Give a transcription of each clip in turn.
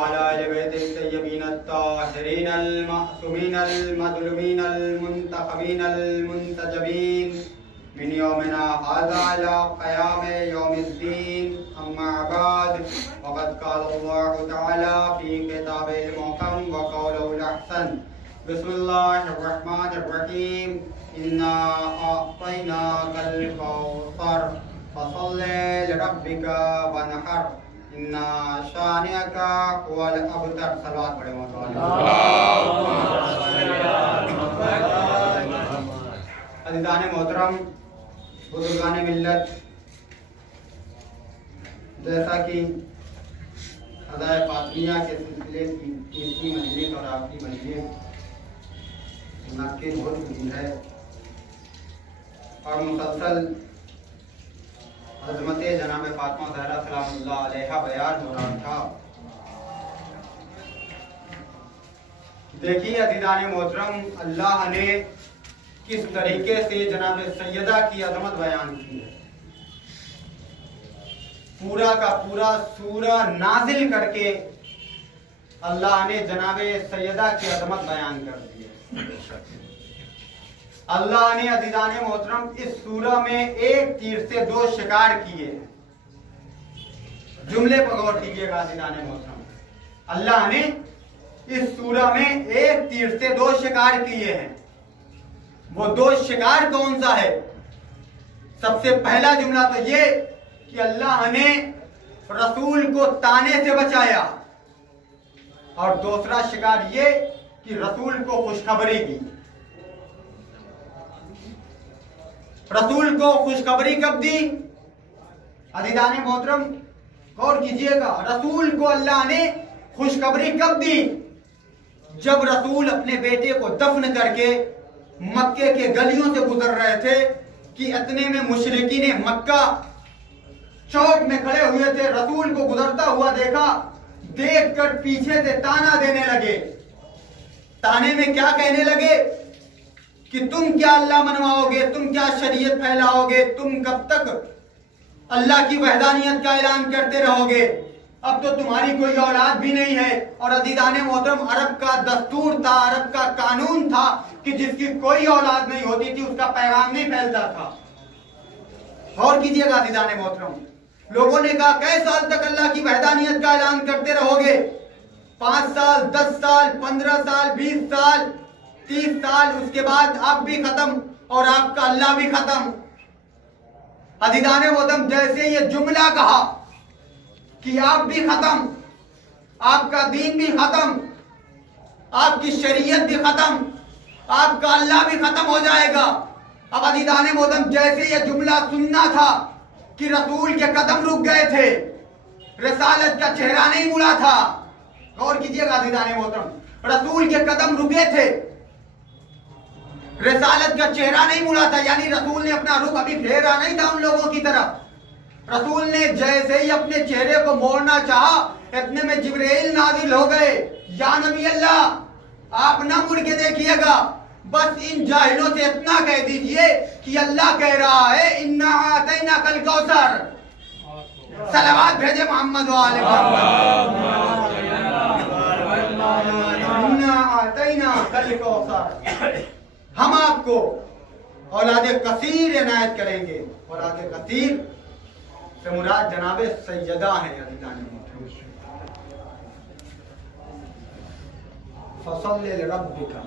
वाला अहले बैत तय्यबीन अत्ताहिरीन अल-मअसूमीन अल-मज़लूमीन अल-मुंतखबीन अल-मुंतजबीन मिन यौमिना हाज़ा इला क़याम यौमिद्दीन अम्मा बाद वक़द क़ाल अल्लाहु तआला फ़ी किताबिल मुहकम व क़ौलुल अहसन बिस्मिल्लाहिर रहमानिर रहीम इन्ना अअतैनाकल कौसर फसल्लि लिरब्बिका वनहर इन्ना शानिअका हुवल अबतर। सलावत पढ़े मौला। अज़ीज़ान मोहतरम, बुजुर्गान मिल्लत, जैसा कि अदाए फातिमिया के सिलसिले की तीसरी मजलिस और आखिरी मजलिस मुनाक़िद हो चुकी है और मुसलसल अज़मत जनाब फातिमा ज़हरा सलामुल्लाह अलैहा बयान हो रहा था। देखिए अज़ीज़ान मोहतरम, अल्लाह ने किस तरीके से जनाब सैयदा की अज़मत बयान की है। पूरा का पूरा सूरा नाजिल करके अल्लाह ने जनाब सैयदा की अज़मत बयान कर दी है। अल्लाह ने अज़ीज़ान मोहतरम इस सूरा में एक तीर से दो शिकार किए। जुमले पर गौर कीजिएगा अज़ीज़ान मोहतरम, अल्लाह ने इस सूरा में एक तीर से दो शिकार किए हैं। वो दो शिकार कौन सा है? सबसे पहला जुमला तो ये कि अल्लाह ने रसूल को ताने से बचाया और दूसरा शिकार ये कि रसूल को खुशखबरी दी। रसूल को खुशखबरी कब दी? अज़ीज़ान मोहतरम गौर कीजिएगा, रसूल को अल्लाह ने खुशखबरी कब दी? जब रसूल अपने बेटे को दफन करके मक्के के गलियों से गुजर रहे थे कि इतने में मुशरिकीन मक्का चौक में खड़े हुए थे। रसूल को गुजरता हुआ देखा, देखकर पीछे से ताना देने लगे। ताने में क्या कहने लगे कि तुम क्या अल्लाह मनवाओगे, तुम क्या शरीयत फैलाओगे, तुम कब तक अल्लाह की वहदानियत का ऐलान करते रहोगे, अब तो तुम्हारी कोई औलाद भी नहीं है। और अज़ीज़ान मोहतरम, अरब का दस्तूर था, अरब का कानून था कि जिसकी कोई औलाद नहीं होती थी उसका पैगाम नहीं फैलता था। और कीजिएगा अज़ीज़ान मोहतरम, लोगों ने कहा कई साल तक अल्लाह की वहदानियत का ऐलान करते रहोगे? 5 साल, 10 साल, 15 साल, 20 साल, 30 साल, उसके बाद आप भी खत्म और आपका अल्लाह भी खत्म। अज़ीज़ान मोहतरम, जैसे ये जुमला कहा कि आप भी खत्म, आपका दीन भी खत्म, आपकी शरीयत भी खत्म, आपका अल्लाह भी खत्म हो जाएगा। अब अज़ीज़ान मोहतरम, जैसे ये जुमला सुनना था कि रसूल के कदम रुक गए थे, रिसालत का चेहरा नहीं मुड़ा था। गौर कीजिएगा अज़ीज़ान मोहतरम, रसूल के कदम रुके थे, रिसालत का चेहरा नहीं मुड़ा था, यानी रसूल ने अपना रुख अभी फेरा नहीं था उन लोगों की तरफ। रसूल ने जैसे ही अपने चेहरे को मोड़ना चाहा, इतने में जिब्रील नाजिल हो गए। या नबी अल्लाह, आप ना मुड़ के देखिएगा, बस इन जाहिलों से इतना कह दीजिए कि अल्लाह कह रहा है इन्ना अतैनाकल कौसर। सलावत भेजे मोहम्मद व आले मोहम्मद। इन्ना अतैनाकल कौसर, हम आपको औलादे कसीर इनायत करेंगे। औलादे कसीर से मुराद जनाबे सैयदा है। फसल्लि लिरब्बिका,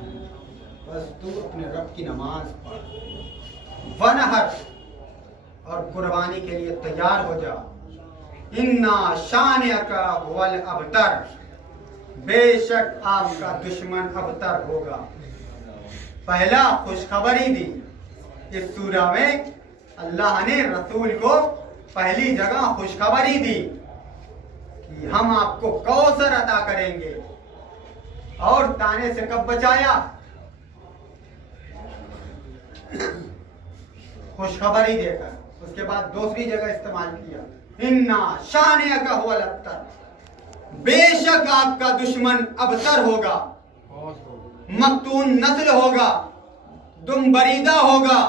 बस तू अपने रब की नमाज पढ़, वनहर, और कुर्बानी के लिए तैयार हो जा। इन्ना शानिअका हुवल अबतर, बेशक आपका दुश्मन अबतर होगा। पहला खुशखबरी दी। इस सूरा में अल्लाह ने रसूल को पहली जगह खुशखबरी दी कि हम आपको कौसर अता करेंगे। और ताने से कब बचाया? खुशखबरी देकर। उसके बाद दूसरी जगह इस्तेमाल किया, इन्ना शानिअका हुवल अबतर, बेशक आपका दुश्मन अबतर होगा, मक्तून नस्ल होगा, दुम बरीदा होगा,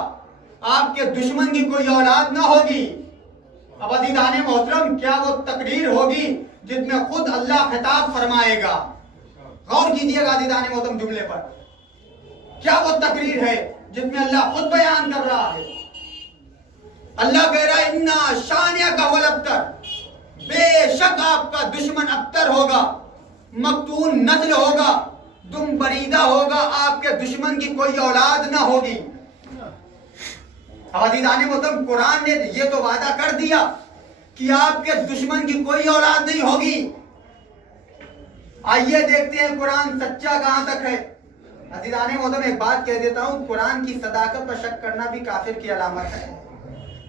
आपके दुश्मन की कोई औलाद ना होगी। अब अज़ीज़ान मोहतरम, क्या वो तकरीर होगी जिसमें खुद अल्लाह खिताब फरमाएगा। गौर कीजिएगा अज़ीज़ान मोहतरम जुमले पर, क्या वो तकरीर है जिसमें अल्लाह खुद बयान कर रहा है। अल्लाह कह रहा है इन्ना शानियका वल अब्तर, बेशक आपका दुश्मन अब्तर होगा, मक्तून नस्ल होगा, तुम बरीदा होगा, आपके दुश्मन की कोई औलाद ना होगी। अज़ीज़ान मोहतरम कुरान ने ये तो वादा कर दिया कि आपके दुश्मन की कोई औलाद नहीं होगी। आइए देखते हैं कुरान सच्चा कहां तक है। अज़ीज़ान मोहतरम एक बात कह देता हूं, कुरान की सदाकत पर शक करना भी काफिर की अलामत है।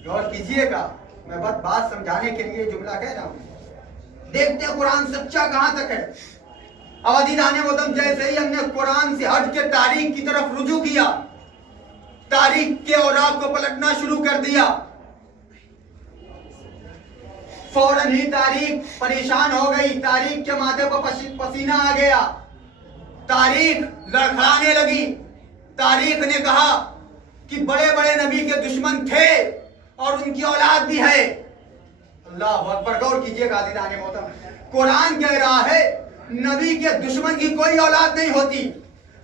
गौर कीजिएगा, मैं बस बात समझाने के लिए जुमला कह रहा हूं। देखते हैं कुरान सच्चा कहां तक है। अब अज़ीज़ान मोहतरम जैसे ही हमने कुरान से हट के तारीख की तरफ रुजू किया, तारीख के औराक को पलटना शुरू कर दिया, फौरन ही तारीख परेशान हो गई, तारीख के माथे पर पसीना आ गया, तारीख लड़खड़ाने लगी। तारीख ने कहा कि बड़े बड़े नबी के दुश्मन थे और उनकी औलाद भी है। अल्लाह अकबर। गौर कीजिएगा अज़ीज़ान मोहतरम, कुरान कह रहा है नबी के दुश्मन की कोई औलाद नहीं होती,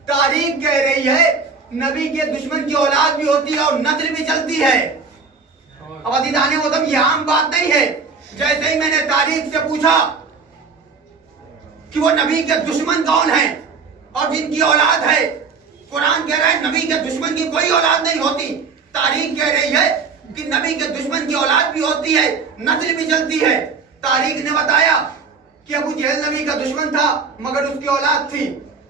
तारीख कह रही है नबी के दुश्मन की औलाद भी होती है और नस्ल भी चलती है। अब अज़ीज़ान मोहतरम ये आम बात नहीं है। जैसे ही मैंने तारीख से पूछा कि वो नबी के दुश्मन कौन है और जिनकी औलाद है, कुरान कह रहा है नबी के दुश्मन की कोई औलाद नहीं होती, तारीख कह रही है कि नबी के दुश्मन की औलाद भी होती है, नस्ल भी चलती है। तारीख ने बताया कि अबू जहल नबी का दुश्मन था मगर उसकी औलाद थी,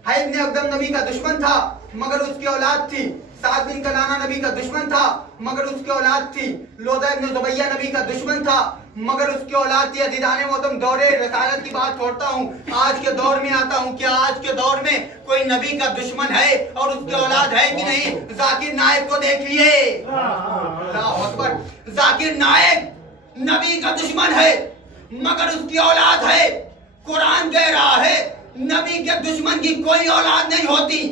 हैब ने अकदम नबी का दुश्मन था मगर उसकी औलाद थी, साद बिन कनाना नबी का दुश्मन था मगर उसकी औलाद थी, लोदा इब्न ज़ुबैया नबी का दुश्मन था मगर उसकी औलाद थी। अज़ीज़ान मोहतरम दौरे रसालत की बात छोड़ता हूँ, आज के दौर में आता हूँ। क्या आज के दौर में कोई नबी का दुश्मन है और उसकी औलाद है कि नहीं? जाकिर नायक को देखिए, अल्लाह अकबर। जाकिर नायक नबी का दुश्मन है मगर उसकी औलाद है। कुरान कह रहा है नबी के दुश्मन की कोई औलाद नहीं होती।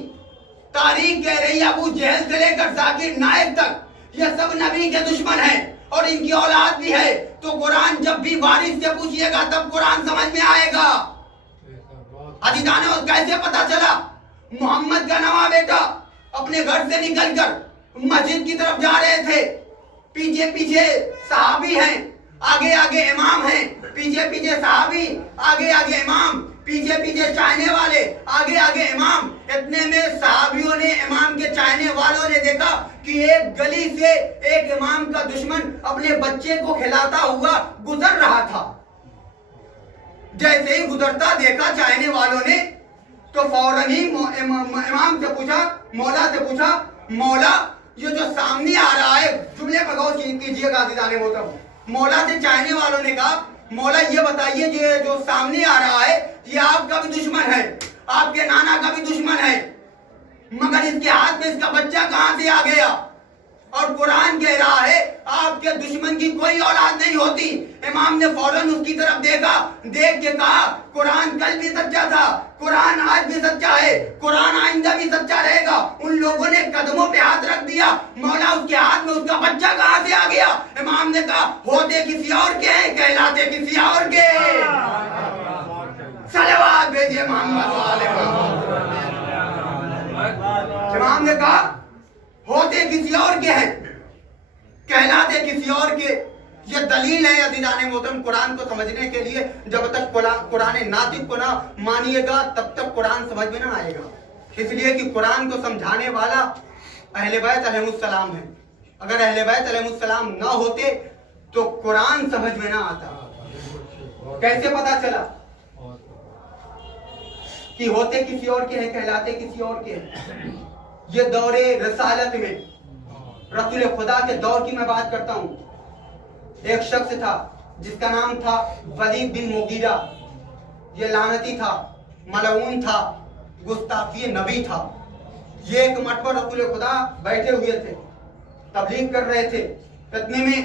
तारीख कह रही है अबू जहल से लेकर जाकिर नायक तक ये सब नबी के दुश्मन हैं और इनकी औलाद भी है। तो कुरान जब भी वारिस से पूछिएगा तब कुरान समझ में आएगा। अज़ीज़ान कैसे पता चला? मोहम्मद का नवा बेटा अपने घर से निकलकर मस्जिद की तरफ जा रहे थे, पीछे पीछे सहाबी हैं, आगे आगे इमाम हैं, पीछे पीछे सहाबी, आगे आगे इमाम, पीछे पीछे चाहने वाले, आगे आगे इमाम। इतने में सहाबियों ने, इमाम के चाहने वालों ने देखा कि एक गली से एक इमाम का दुश्मन अपने बच्चे को खिलाता हुआ गुजर रहा था। जैसे ही गुजरता देखा चाहने वालों ने तो फौरन ही इमाम से पूछा, मौला से पूछा, मौला ये जो सामने आ रहा है, जुमले पर गौर कीजिएगा अज़ीज़ान मोहतरम। मौला से चाहने वालों ने कहा मौला ये बताइए ये जो सामने आ रहा है ये आपका भी दुश्मन है, आपके नाना का भी दुश्मन है, मगर इसके हाथ में इसका बच्चा कहां से आ गया? और कुरान कह रहा है आपके दुश्मन की कोई औलाद नहीं होती। इमाम ने फौरन उसकी तरफ देखा, देख के कहा कुरान कल भी सच्चा था, कुरान आज भी सच्चा है, कुरान आइंदा भी सच्चा रहेगा। उन लोगों ने कदमों पे हाथ रख दिया, मौला उसके हाथ में उसका बच्चा कहां से आ गया? इमाम ने कहा होते किसी और के हैं, कहलाते किसी और के। सलवात भेजिए मोहम्मद वाले। इमाम ने कहा होते किसी और के हैं, कहलाते किसी और के। ये दलील है अज़ीज़ान मोहतरम कुरान को समझने के लिए। जब तक कुरान नातिक को ना मानिएगा तब तक कुरान समझ में ना आएगा। इसलिए कि कुरान को समझाने वाला अहले बैत अलैहिमुस्सलाम है। अगर अहले बैत अलैहिमुस्सलाम ना होते तो कुरान समझ में ना आता। कैसे पता चला कि होते किसी और के हैं, कहलाते किसी और के हैं? ये दौरे रसालत में रसूल खुदा के दौर की मैं बात करता हूँ। एक शख्स था जिसका नाम था वलीद बिन मुगीरा। ये लानती था, मलऊन था, गुस्ताखी नबी था। ये एक मठ पर रसूल खुदा बैठे हुए थे, तबलीग कर रहे थे। इतने में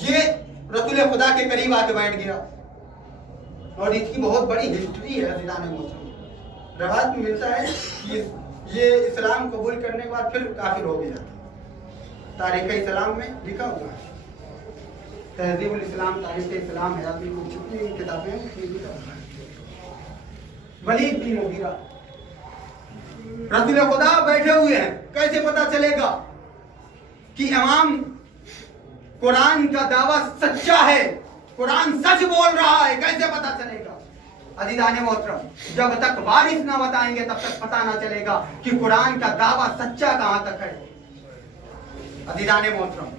ये रसूल खुदा के करीब आके बैठ गया और इसकी बहुत बड़ी हिस्ट्री है। रवायत में मिलता है ये इस्लाम कबूल करने के बाद फिर काफिर हो भी जाता। तारीख इस्लाम में लिखा हुआ है। तहजीबुल इस्लाम, तारीख इस्लाम, हयाती, जितनी किताबें हैं वलीद बिन मुगीरा रसूल खुदा बैठे हुए हैं। कैसे पता चलेगा कि इमाम कुरान का दावा सच्चा है, कुरान सच बोल रहा है? कैसे पता चलेगा? अज़ीज़ान मोहतरम, जब तक वारिस ना बताएंगे तब तक पता ना चलेगा कि कुरान का दावा सच्चा कहां तक है। अज़ीज़ान मोहतरम,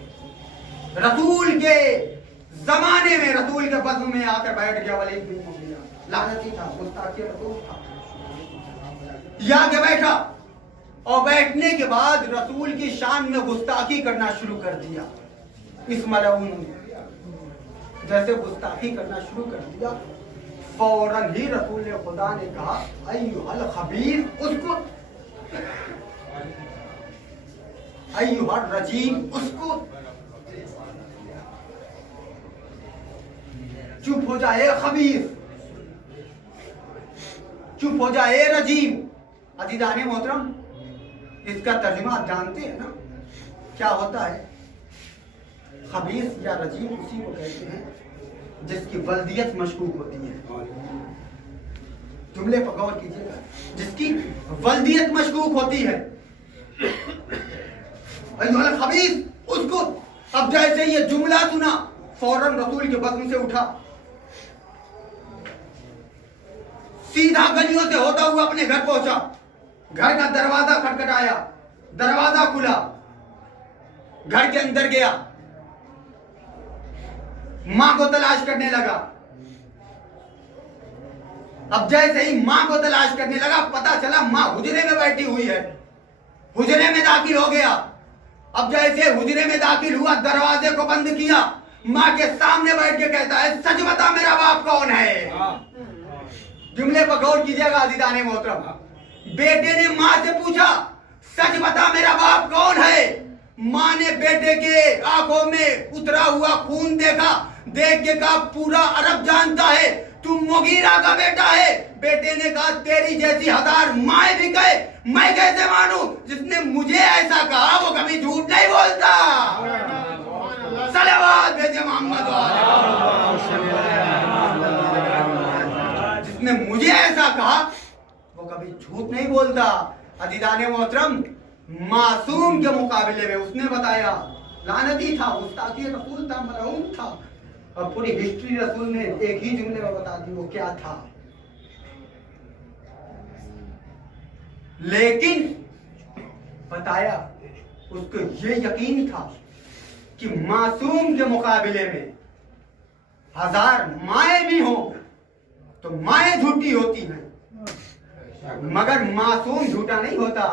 रसूल के जमाने में रसूल के बज़्म में आकर बैठ गया वलीद बिन मुगीरा, लानती था, गुस्ताखी रसूल था, यहाँ के बैठा और बैठने के बाद रसूल की शान में गुस्ताखी करना शुरू कर दिया। इस मलऊन ने जैसे गुस्ताखी करना शुरू कर दिया, फौरन ही रसूल खुदा ने कहा, अय्युहल खबीस उसकुत, अय्युहर रजीम उसकुत, चुप हो जाए खबीस, चुप हो जाए रजीम। अज़ीज़ान मोहतरम, इसका तर्जुमा आप जानते हैं ना क्या होता है? खबीस या रजीम उसी को कहते हैं जिसकी वल्दियत मशकूक होती है। जुमले पर गौर कीजिएगा, जिसकी वल्दियत मशकूक होती है। अय्युहल खबीस उसको, अब जैसे ये जुमला सुना फौरन रसूल के बज़्म से उठा, सीधा गलियों से होता हुआ अपने घर पहुंचा। घर का दरवाजा खटखटाया, दरवाजा खुला, घर के अंदर गया, मां को तलाश करने लगा। अब जैसे ही मां को तलाश करने लगा पता चला मां हुजरे में बैठी हुई है। हुजरे में दाखिल हो गया। अब जैसे हुजरे में दाखिल हुआ, दरवाजे को बंद किया, मां के सामने बैठ के कहता है, सच बता मेरा बाप कौन है? जुमले पर गौर कीजिएगा अज़ीज़ान मोहतरम। बेटे ने मां से पूछा, सच बता मेरा बाप कौन है? मां ने बेटे के आंखों में उतरा हुआ खून देखा, देख के कहा, पूरा अरब जानता है तू मुगीरा का बेटा है। बेटे ने कहा, तेरी जैसी 1000 माएं भी कहे, मैं कैसे मानूं? जिसने मुझे ऐसा कहा वो कभी झूठ नहीं बोलता। सलावत भेजे मोहम्मद, जिसने मुझे ऐसा कहा वो कभी झूठ नहीं बोलता। अज़ीज़ान मोहतरम, मासूम के मुकाबले में उसने बताया लानती था, गुस्ताखी रसूल था, मलऊन था, और पूरी हिस्ट्री रसूल ने एक ही जुमले में बता दी वो क्या था। लेकिन बताया उसको ये यकीन था कि मासूम के मुकाबले में 1000 माएं भी हो तो माएं झूठी होती हैं, मगर मासूम झूठा नहीं होता।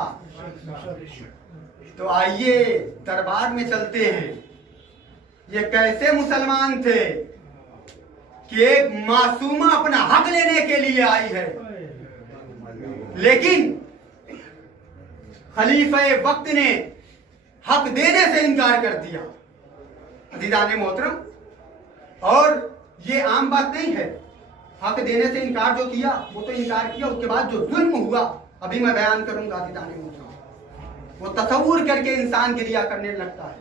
तो आइए दरबार में चलते हैं। ये कैसे मुसलमान थे कि एक मासूमा अपना हक लेने के लिए आई है, लेकिन खलीफा वक्त ने हक देने से इनकार कर दिया। अज़ीज़ान मोहतरम, और ये आम बात नहीं है, हक देने से इनकार जो किया वो तो इनकार किया, उसके बाद जो जुल्म हुआ अभी मैं बयान करूंगा अज़ीज़ान मोहतरम, वो तसव्वुर करके इंसान गिरिया करने लगता है।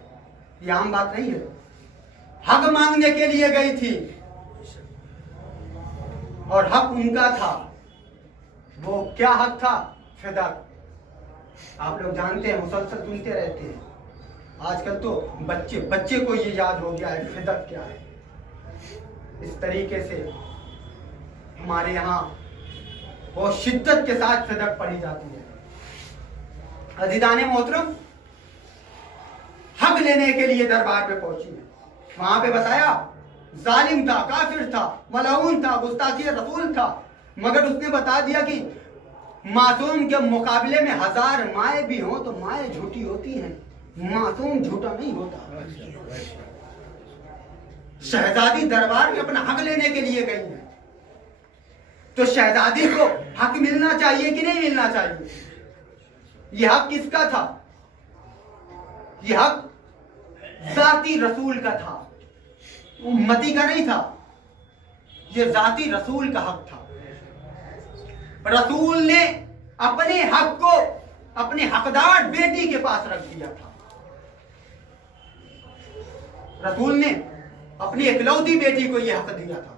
ये आम बात नहीं है। हक मांगने के लिए गई थी और हक उनका था। वो क्या हक था? फिदक। आप लोग जानते हैं, मुसलसल सुनते रहते हैं। आजकल तो बच्चे को ये याद हो गया है फिदक क्या है। इस तरीके से हमारे यहाँ बहुत शिद्दत के साथ फिदक पढ़ी जाती है। अज़ीज़ान मोहतरम, हक लेने के लिए दरबार पे पहुंची है। वहां पे बताया जालिम था, काफिर था, मलऊन था, गुस्ताखी रसूल था, मगर उसने बता दिया कि मासूम के मुकाबले में 1000 माएं भी हों तो माएं झूठी होती हैं, मासूम झूठा नहीं होता। शहजादी दरबार में अपना हक लेने के लिए गई है, तो शहजादी को हक मिलना चाहिए कि नहीं मिलना चाहिए? यह हक किसका था? यह हक जाती रसूल का था, उम्मती का नहीं था। यह जाती रसूल का हक था। रसूल ने अपने हक को अपने हकदार बेटी के पास रख दिया था। रसूल ने अपनी इकलौती बेटी को ये हक दिया था,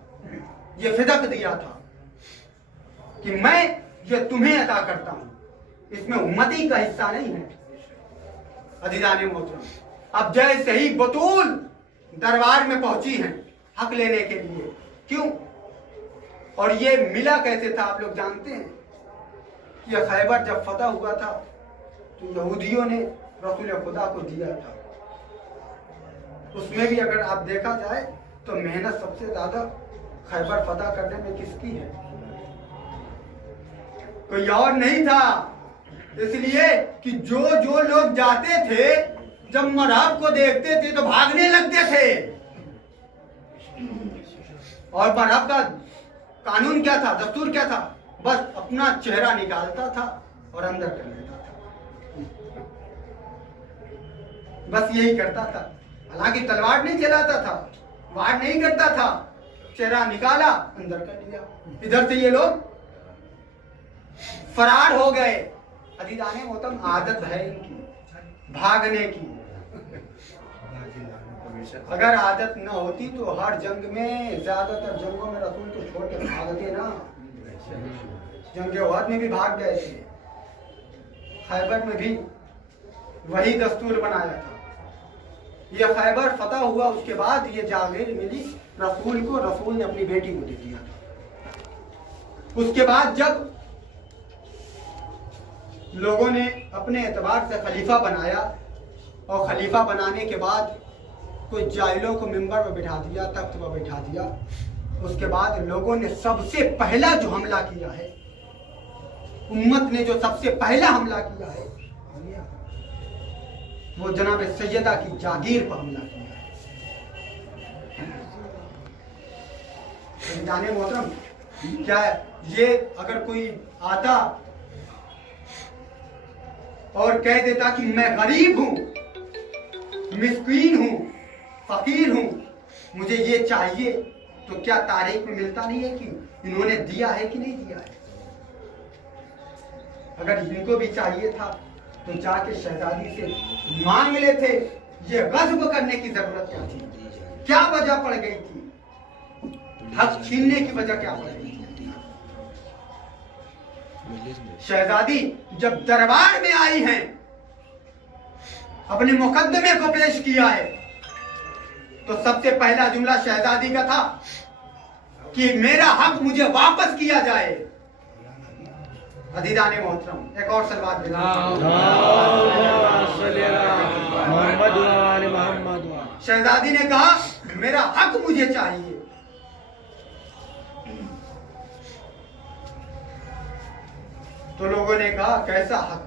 ये फिदक दिया था कि मैं ये तुम्हें अता करता हूं, इसमें उम्मती का हिस्सा नहीं है। अज़ीज़ान मोहतरम, अब जैसे ही बतूल दरबार में पहुंची हैं हक लेने के लिए, क्यों और ये मिला कैसे था आप लोग जानते हैं? ये खैबर जब फतह हुआ था तो यहूदियों ने रसूल खुदा को दिया था। उसमें भी अगर आप देखा जाए तो मेहनत सबसे ज्यादा खैबर फतह करने में किसकी है? कोई और नहीं था, इसलिए कि जो जो लोग जाते थे जब मरहब को देखते थे तो भागने लगते थे। और मरहब का कानून क्या था, दस्तूर क्या था? बस अपना चेहरा निकालता था और अंदर कर लेता था, बस यही करता था। हालांकि तलवार नहीं चलाता था, वार नहीं करता था, चेहरा निकाला अंदर कर लिया। इधर से ये लोग फरार हो गए। अज़ीज़ान मोहतरम, आदत है इनकी भागने की। अगर आदत न होती तो हर जंग में, ज्यादातर जंगों में रसूल तो छोड़ के भागते ना। जंग उहद में भी भाग गए थे, खैबर में भी वही दस्तूर बनाया था। ये खैबर फतह हुआ, उसके बाद ये जागीर मिली रसूल को, रसूल ने अपनी बेटी को दे दिया था। उसके बाद जब लोगों ने अपने एतबार से खलीफा बनाया और खलीफा बनाने के बाद कुछ जाहिलों को मिंबर पर बिठा दिया, तख्त पर बिठा दिया, उसके बाद लोगों ने सबसे पहला जो हमला किया है, उम्मत ने जो सबसे पहला हमला किया है, वो जनाब सैयदा की जागीर पर हमला किया है। जाने मोहतरम, क्या ये अगर कोई आता और कह देता कि मैं गरीब हूं, मिस्कीन हूं, फकीर हूं, मुझे ये चाहिए, तो क्या तारीख में मिलता नहीं है कि इन्होंने दिया है कि नहीं दिया है? अगर इनको भी चाहिए था तो जाके शहजादी से मांग लेते। ये गज़ब करने की जरूरत क्या थी? क्या वजह पड़ गई थी? हक छीनने की वजह क्या पड़ गई थी? शहजादी जब दरबार में आई हैं, अपने मुकद्दमे को पेश किया है, तो सबसे पहला जुमला शहजादी का था कि मेरा हक मुझे वापस किया जाए। अज़ीज़ान मोहतरम, एक और सलवात शहजादी ने कहा मेरा हक मुझे चाहिए। तो लोगों ने कहा कैसा हक?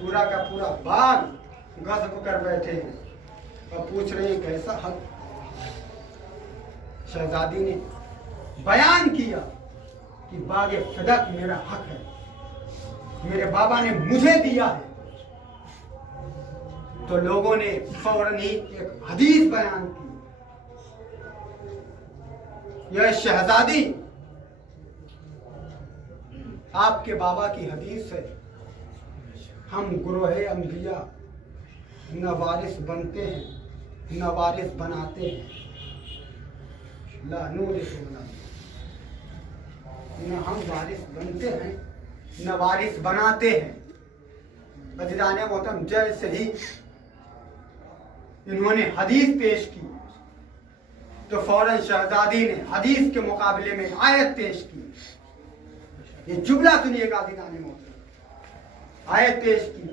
पूरा का पूरा बाग गज़ब कर बैठे हैं और पूछ रहे हैं कैसा हक? शहजादी ने बयान किया कि बागे फिदक मेरा हक है, मेरे बाबा ने मुझे दिया है। तो लोगों ने फौरन ही एक हदीस बयान की। यह शहजादी आपके बाबा की हदीस है, हम गुरोहे अंबिया न वारिस बनते हैं न वारिस बनाते हैं, ला नूरिस न हम वारिस बनते हैं न वारिस बनाते हैं। अज़ीज़ान मोहतरम, जैसे ही इन्होंने हदीस पेश की तो फौरन शहजादी ने हदीस के मुकाबले में आयत पेश की। ये जुमला सुनिएगा अज़ीज़ान मोहतरम, आयत पेश की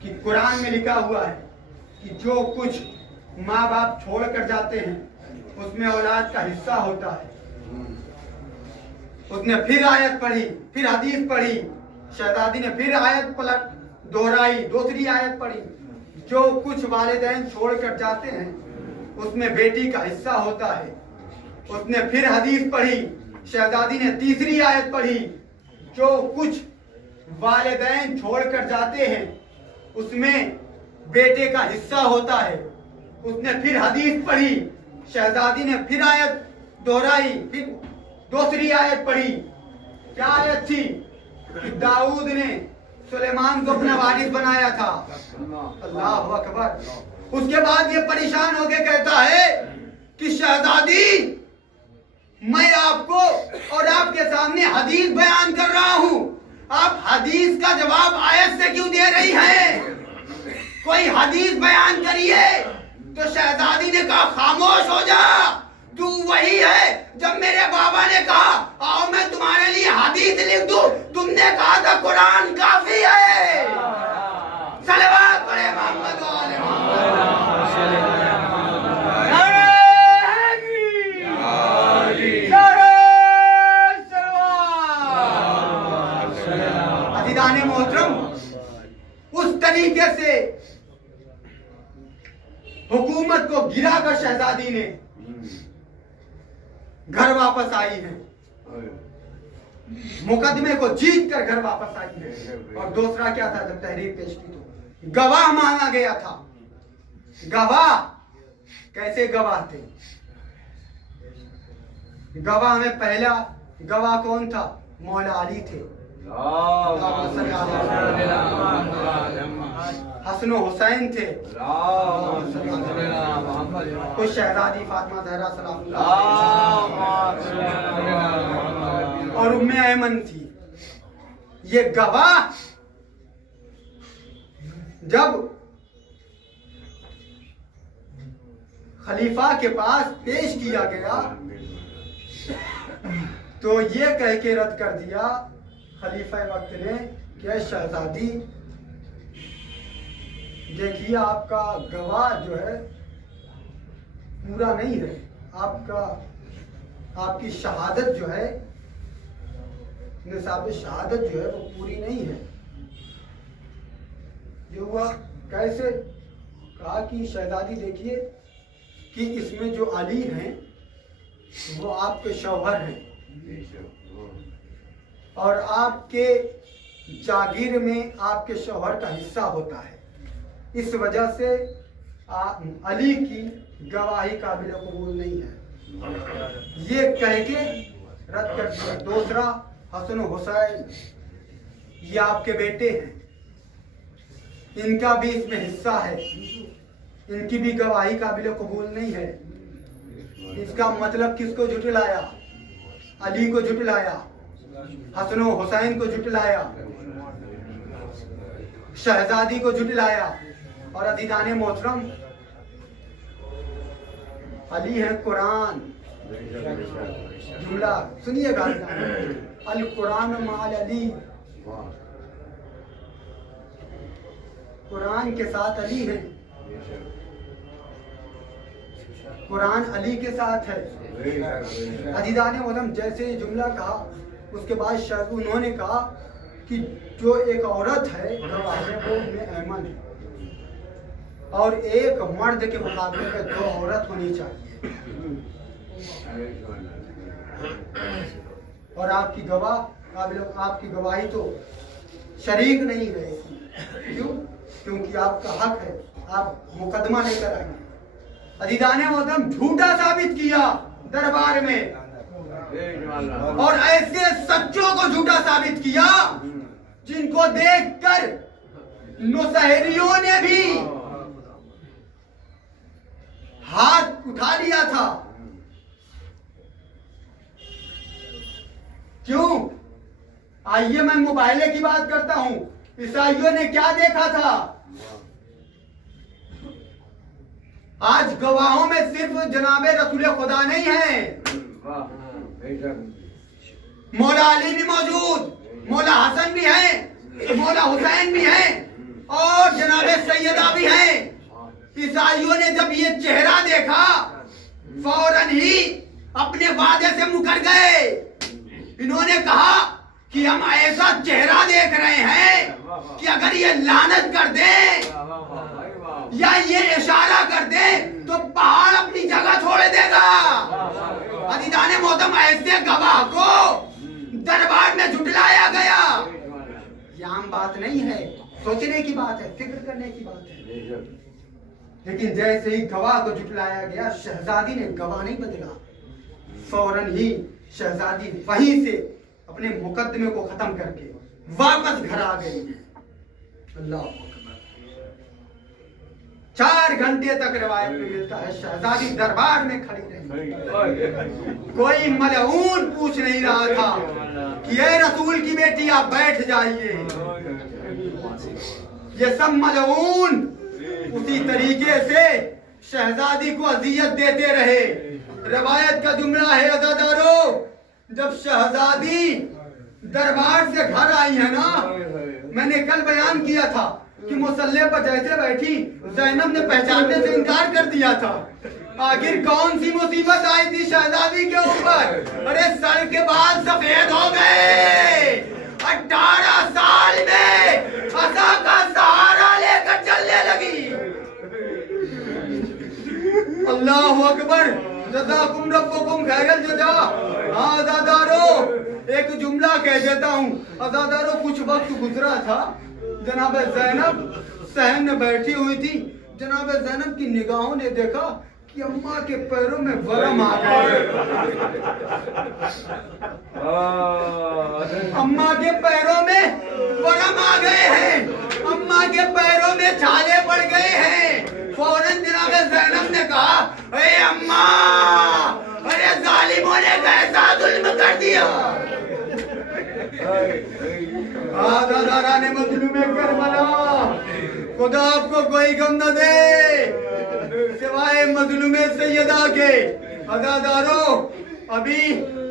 कि कुरान में लिखा हुआ है कि जो कुछ माँ बाप छोड़ कर जाते हैं उसमें औलाद का हिस्सा होता है। उसने फिर आयत पढ़ी, फिर हदीस पढ़ी, शहजादी ने फिर आयत पलट दोहराई, दूसरी आयत पढ़ी, जो कुछ वालिदैन छोड़ कर जाते हैं उसमें बेटी का हिस्सा होता है। उसने फिर हदीस पढ़ी, शहजादी ने तीसरी आयत पढ़ी, जो कुछ वालिदैन छोड़ कर जाते हैं उसमें बेटे का हिस्सा होता है। उसने फिर हदीस पढ़ी, शहजादी ने फिर आयत दोहराई, फिर दूसरी आयत पढ़ी। क्या आयत थी? कि दाऊद ने सुलेमान को अपना वारिस बनाया था। अल्लाह अकबर। उसके बाद ये परेशान होके कहता है कि शहजादी, मैं आपको और आपके सामने हदीस बयान कर रहा हूं, आप हदीस का जवाब आयत से क्यों दे रही हैं? कोई हदीस बयान करिए। तो शहजादी ने कहा, खामोश हो जा, तू वही है जब मेरे बाबा ने कहा आओ मैं तुम्हारे लिए हदीस लिख दूं, तुमने कहा था कुरान काफी है। सलवात पढ़े मोहम्मद वाले अज़ीज़ाने मोहतरम, उस तरीके से हुकूमत को गिरा कर शहजादी ने घर वापस आई है, मुकदमे को जीत कर घर वापस आई है। और दूसरा क्या था, जब तहरीर पेश की तो गवाह मांगा गया था। गवाह कैसे गवाह थे? गवाह में पहला गवाह कौन था? मौला अली थे, हसन हुसैन थे, कुछ शहजादी फातिमा ज़हरा सलाम और उम्मे ऐमन थी। ये गवाह जब खलीफा के पास पेश किया गया तो ये कह के रद्द कर दिया खलीफा वक्त ने कि शहजादी, देखिए आपका गवाह जो है पूरा नहीं है, आपकी शहादत जो है, निसाब शहादत जो है वो पूरी नहीं है। ये हुआ कैसे? कहा कि शहजादी देखिए कि इसमें जो अली हैं वो आपके शौहर हैं और आपके जागीर में आपके शौहर का हिस्सा होता है, इस वजह से अली की गवाही काबिल कबूल नहीं है। ये कह के रद्द कर दिया। दूसरा, हसन हुसैन, ये आपके बेटे हैं, इनका भी इसमें हिस्सा है, इनकी भी गवाही काबिल कबूल नहीं है। इसका मतलब किसको झुटलाया? अली को झुटलाया, हसन हुसैन को झुटलाया, शहजादी को झुटलाया। और अज़ीज़ाने मोहतरम, अली है कुरान। जुमला सुनिएगा, अल कुरान माल अली, कुरान के साथ अली है, कुरान अली के साथ है। अज़ीज़ाने मोहतरम, जैसे ये जुमला कहा उसके बाद उन्होंने कहा कि जो एक औरत है वो ऐमन है और एक मर्द के मुकाबले में दो औरत होनी चाहिए। और आपकी आपकी गवाही तो शरीक नहीं रहेगी। क्यों? क्योंकि आपका हक है, आप मुकदमा लेकर आएंगे। अज़ीज़ाने मोहतरम, झूठा साबित किया दरबार में और ऐसे सच्चों को झूठा साबित किया जिनको देखकर नुसैरियों ने भी हाथ उठा लिया था। क्यों? आइए मैं मुबाइले की बात करता हूं। ईसाइयों ने क्या देखा था? आज गवाहों में सिर्फ जनाबे रसूल खुदा नहीं है, मौला अली भी मौजूद, मौला हसन भी है, मौला हुसैन भी है और जनाबे सैयदा भी है। ईसाइयों ने जब ये चेहरा देखा फौरन ही अपने वादे से मुकर गए। इन्होंने कहा कि हम ऐसा चेहरा देख रहे हैं कि अगर ये लानत कर दे या ये इशारा कर दे तो पहाड़ अपनी जगह छोड़ देगा। अज़ीज़ाने मोहतरम, ऐसे गवाह को दरबार में झुटलाया गया। ये आम बात नहीं है, सोचने की बात है, फिक्र करने की बात है। लेकिन जैसे ही गवाह को झुटलाया गया, शहजादी ने गवाह नहीं बदला, फौरन ही शहजादी वहीं से अपने मुकदमे को खत्म करके वापस घर आ गई। अल्लाह 4 घंटे तक रिवायत में मिलता है शहजादी दरबार में खड़ी रही। कोई मलऊन पूछ नहीं रहा था कि ये रसूल की बेटी आप बैठ जाइए। ये सब मलऊन उसी तरीके से शहजादी को अजियत देते रहे। रिवायत का जुमला है अज़ादारों, जब शहजादी दरबार से घर आई है ना, मैंने कल बयान किया था कि मुसल्ले पर जैसे बैठी ज़ैनब ने पहचानने से इनकार कर दिया था। आखिर कौन सी मुसीबत आई थी शहजादी के ऊपर? अरे सर के बाल सफेद हो गए। 18 साल में असा का सहारा लेकर चलने लगी। अल्लाह अकबर, जज़ाकुम रब्बुकुम खैरल जज़ा। हाँ अज़ादारों, एक जुमला कह देता हूँ अज़ादारों। कुछ वक्त गुजरा था, जनाब ज़ैनब सहन में बैठी हुई थी। जनाब ज़ैनब की निगाहों ने देखा कि अम्मा के पैरों में वरम आ गए। अम्मा के पैरों में वरम आ गए हैं, अम्मा के पैरों में छाले पड़ गए हैं। फौरन जनाब ज़ैनब ने कहा, अरे अम्मा, अरे जालिमों ने कैसा जुल्म कर दिया। दादा ने मजलूमे करबला, खुदा आपको कोई गम न दे सिवाय मजलूमे सैयदा के। अज़ादारों, अभी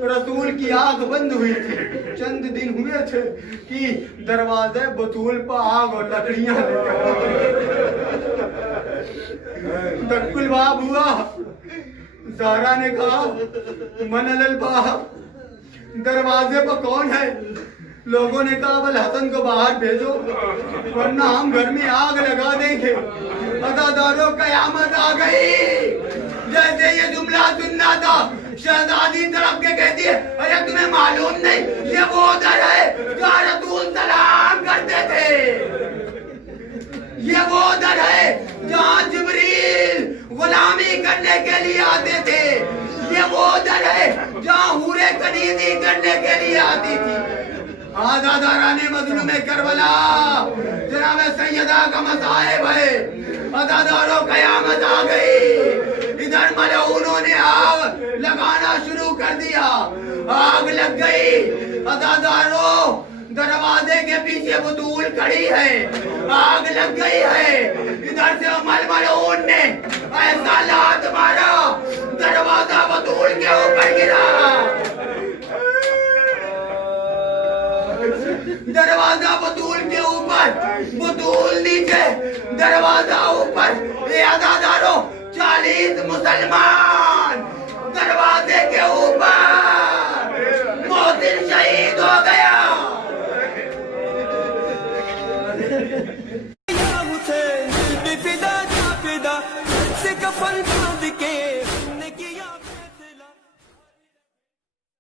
रसूल की आग बंद हुई थी, चंद दिन हुए थे कि दरवाजे बतूल पर आग और लकड़ियां दक्कुल बाब हुआ। ज़हरा ने कहा, मनल बाब, दरवाजे पर कौन है? लोगों ने कहा, अबुल हसन को बाहर भेजो वरना हम घर में आग लगा देंगे। अज़ादारों, कयामत आ गई। जैसे ये जुमला सुनना था, शहजादी तरफ के कहती है, अरे तुम्हें मालूम नहीं ये वो दर है जहाँ रसूल सलाम करते थे। ये वो दर है जहाँ जिब्रील गुलामी करने के लिए आते थे। ये वो दर है जहाँ हूरे कनीज़ी करने के लिए आती थी। आज़ादारा ने मजलूमे करबला, जनाब सैयदा का मसाइब है। अज़ादारों, कयामत आ गई। इधर मलऊनों ने आग लगाना शुरू कर दिया। आग लग गई। अज़ादारों, दरवाजे के पीछे बतूल खड़ी है, आग लग गई है। इधर से मलऊन ने ऐसा लात मारा, दरवाजा बतूल के ऊपर गिरा। दरवाजा बतूल के ऊपर, बतूल नीचे, दरवाजा ऊपर। ये अज़ादारों, 40 मुसलमान दरवाजे के ऊपर।